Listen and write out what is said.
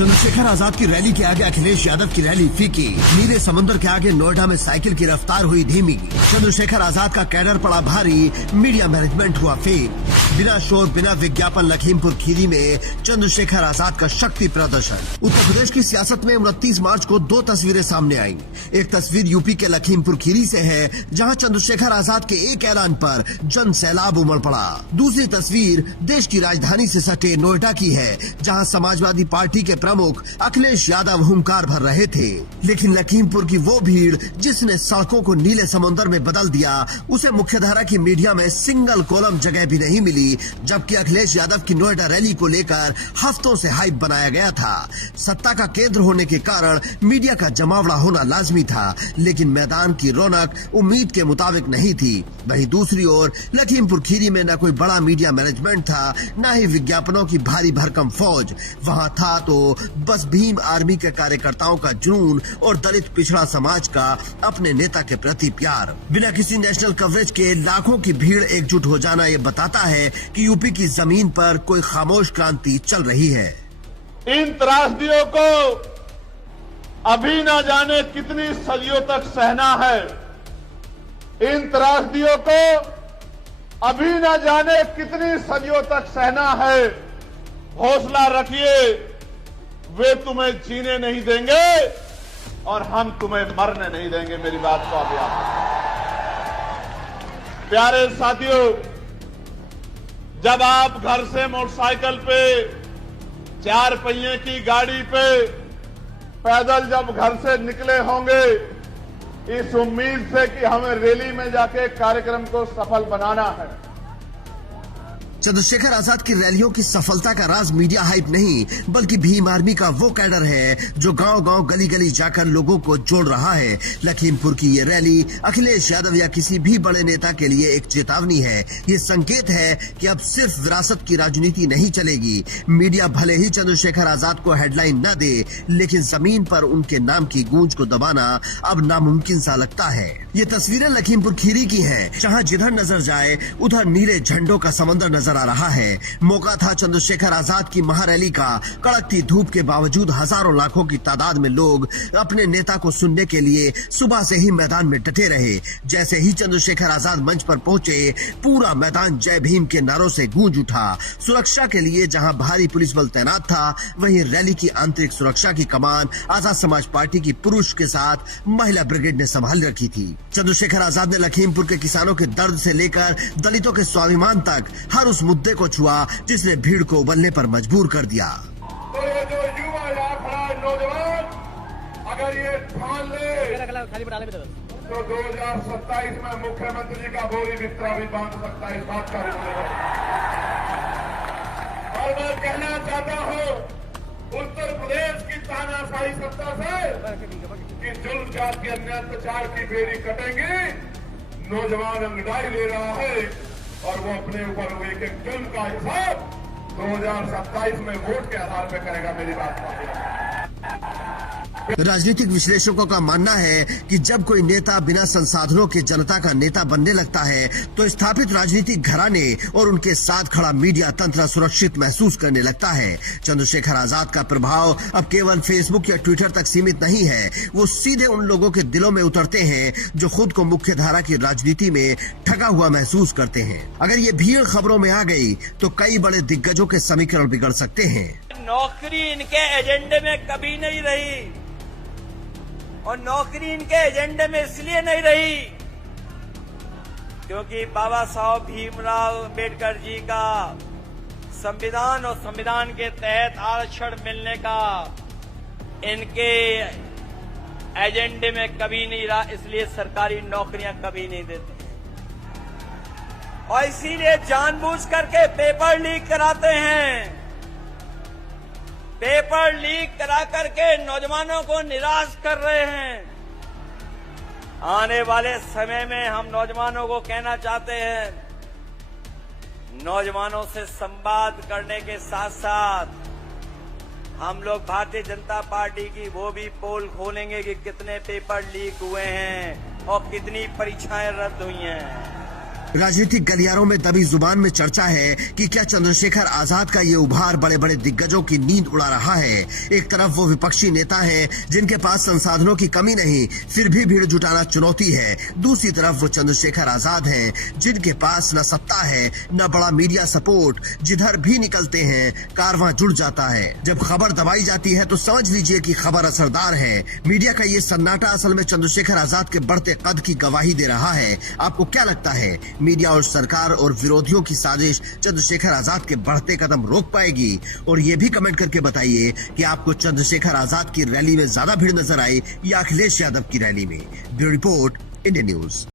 चंद्रशेखर आजाद की रैली के आगे अखिलेश यादव की रैली फीकी। नीले समुद्र के आगे नोएडा में साइकिल की रफ्तार हुई धीमी। चंद्रशेखर आजाद का कैडर पड़ा भारी, मीडिया मैनेजमेंट हुआ फेल। बिना शोर बिना विज्ञापन लखीमपुर खीरी में चंद्रशेखर आजाद का शक्ति प्रदर्शन। उत्तर प्रदेश की सियासत में 29 मार्च को 2 तस्वीरें सामने आई। एक तस्वीर यूपी के लखीमपुर खीरी से है, जहां चंद्रशेखर आजाद के एक ऐलान पर जन सैलाब उमड़ पड़ा। दूसरी तस्वीर देश की राजधानी से सटे नोएडा की है, जहां समाजवादी पार्टी के प्रमुख अखिलेश यादव हुंकार भर रहे थे। लेकिन लखीमपुर की वो भीड़ जिसने सड़कों को नीले समुद्र में बदल दिया, उसे मुख्यधारा की मीडिया में सिंगल कॉलम जगह भी नहीं मिली। जबकि अखिलेश यादव की नोएडा रैली को लेकर हफ्तों से हाइप बनाया गया था। सत्ता का केंद्र होने के कारण मीडिया का जमावड़ा होना लाजमी था, लेकिन मैदान की रौनक उम्मीद के मुताबिक नहीं थी। वहीं दूसरी ओर लखीमपुर खीरी में न कोई बड़ा मीडिया मैनेजमेंट था, न ही विज्ञापनों की भारी भरकम फौज। वहां था तो बस भीम आर्मी के कार्यकर्ताओं का जुनून और दलित पिछड़ा समाज का अपने नेता के प्रति प्यार। बिना किसी नेशनल कवरेज के लाखों की भीड़ एकजुट हो जाना ये बताता है कि यूपी की जमीन पर कोई खामोश क्रांति चल रही है। इन त्रासदियों को अभी न जाने कितनी सदियों तक सहना है। इन त्रासदियों को अभी न जाने कितनी सदियों तक सहना है। हौसला रखिए, वे तुम्हें जीने नहीं देंगे और हम तुम्हें मरने नहीं देंगे। मेरी बात को आप याद रखें। प्यारे साथियों, जब आप घर से मोटरसाइकिल पे, 4 पहिए की गाड़ी पे, पैदल जब घर से निकले होंगे, इस उम्मीद से कि हमें रैली में जाके कार्यक्रम को सफल बनाना है। चंद्रशेखर आजाद की रैलियों की सफलता का राज मीडिया हाइप नहीं, बल्कि भीम आर्मी का वो कैडर है जो गांव-गांव गली-गली जाकर लोगों को जोड़ रहा है। लखीमपुर की ये रैली अखिलेश यादव या किसी भी बड़े नेता के लिए एक चेतावनी है। ये संकेत है कि अब सिर्फ विरासत की राजनीति नहीं चलेगी। मीडिया भले ही चंद्रशेखर आजाद को हेडलाइन न दे, लेकिन जमीन पर उनके नाम की गूंज को दबाना अब नामुमकिन सा लगता है। ये तस्वीरें लखीमपुर खीरी की हैं, जहां जिधर नजर जाए उधर नीले झंडों का समंदर नजर आ रहा है। मौका था चंद्रशेखर आजाद की महारैली का। कड़कती धूप के बावजूद हजारों लाखों की तादाद में लोग अपने नेता को सुनने के लिए सुबह से ही मैदान में डटे रहे। जैसे ही चंद्रशेखर आजाद मंच पर पहुंचे, पूरा मैदान जय भीम के नारों से गूंज उठा। सुरक्षा के लिए जहां भारी पुलिस बल तैनात था, वहीं रैली की आंतरिक सुरक्षा की कमान आजाद समाज पार्टी की पुरुष के साथ महिला ब्रिगेड ने संभाल रखी थी। चंद्रशेखर आजाद ने लखीमपुर के किसानों के दर्द से लेकर दलितों के स्वाभिमान तक हर उस मुद्दे को छुआ जिसने भीड़ को उबलने पर मजबूर कर दिया। तो ये जो युवा यहाँ खड़ा है नौजवान, अगर ये ठान ले तो 2027 में मुख्यमंत्री जी का बोरी बिस्तरा भी बांध सकता है। इस बात का और मैं कहना चाहता हूँ उत्तर प्रदेश की तानाशाही सत्ता से कि जुल्म जात के अन्य अत्याचार की बेड़ी कटेंगे। नौजवान अंगड़ाई ले रहा है और वो अपने ऊपर एक एक जुल्म का हिसाब 2027 में वोट के आधार पर करेगा। मेरी बात राजनीतिक विश्लेषकों का मानना है कि जब कोई नेता बिना संसाधनों के जनता का नेता बनने लगता है, तो स्थापित राजनीतिक घराने और उनके साथ खड़ा मीडिया तंत्र सुरक्षित महसूस करने लगता है। चंद्रशेखर आजाद का प्रभाव अब केवल फेसबुक या ट्विटर तक सीमित नहीं है। वो सीधे उन लोगों के दिलों में उतरते हैं जो खुद को मुख्य धारा की राजनीति में ठगा हुआ महसूस करते हैं। अगर ये भीड़ खबरों में आ गई तो कई बड़े दिग्गजों के समीकरण बिगड़ सकते हैं। नौकरी इनके एजेंडे में कभी नहीं रही, और नौकरी इनके एजेंडे में इसलिए नहीं रही क्योंकि बाबा साहब भीमराव अम्बेडकर जी का संविधान और संविधान के तहत आरक्षण मिलने का इनके एजेंडे में कभी नहीं रहा। इसलिए सरकारी नौकरियां कभी नहीं देते और इसीलिए जानबूझ करके पेपर लीक कराते हैं। पेपर लीक करा करके नौजवानों को निराश कर रहे हैं। आने वाले समय में हम नौजवानों को कहना चाहते हैं, नौजवानों से संवाद करने के साथ साथ हम लोग भारतीय जनता पार्टी की वो भी पोल खोलेंगे कि कितने पेपर लीक हुए हैं और कितनी परीक्षाएं रद्द हुई हैं। राजनीतिक गलियारों में दबी जुबान में चर्चा है कि क्या चंद्रशेखर आजाद का ये उभार बड़े बड़े दिग्गजों की नींद उड़ा रहा है। एक तरफ वो विपक्षी नेता हैं जिनके पास संसाधनों की कमी नहीं, फिर भी भीड़ जुटाना चुनौती है। दूसरी तरफ वो चंद्रशेखर आजाद हैं जिनके पास न सत्ता है न बड़ा मीडिया सपोर्ट, जिधर भी निकलते हैं कारवां जुड़ जाता है। जब खबर दबाई जाती है तो समझ लीजिए कि खबर असरदार है। मीडिया का ये सन्नाटा असल में चंद्रशेखर आजाद के बढ़ते कद की गवाही दे रहा है। आपको क्या लगता है, मीडिया और सरकार और विरोधियों की साजिश चंद्रशेखर आजाद के बढ़ते कदम रोक पाएगी? और ये भी कमेंट करके बताइए कि आपको चंद्रशेखर आजाद की रैली में ज्यादा भीड़ नजर आई या अखिलेश यादव की रैली में। Bureau report, India news.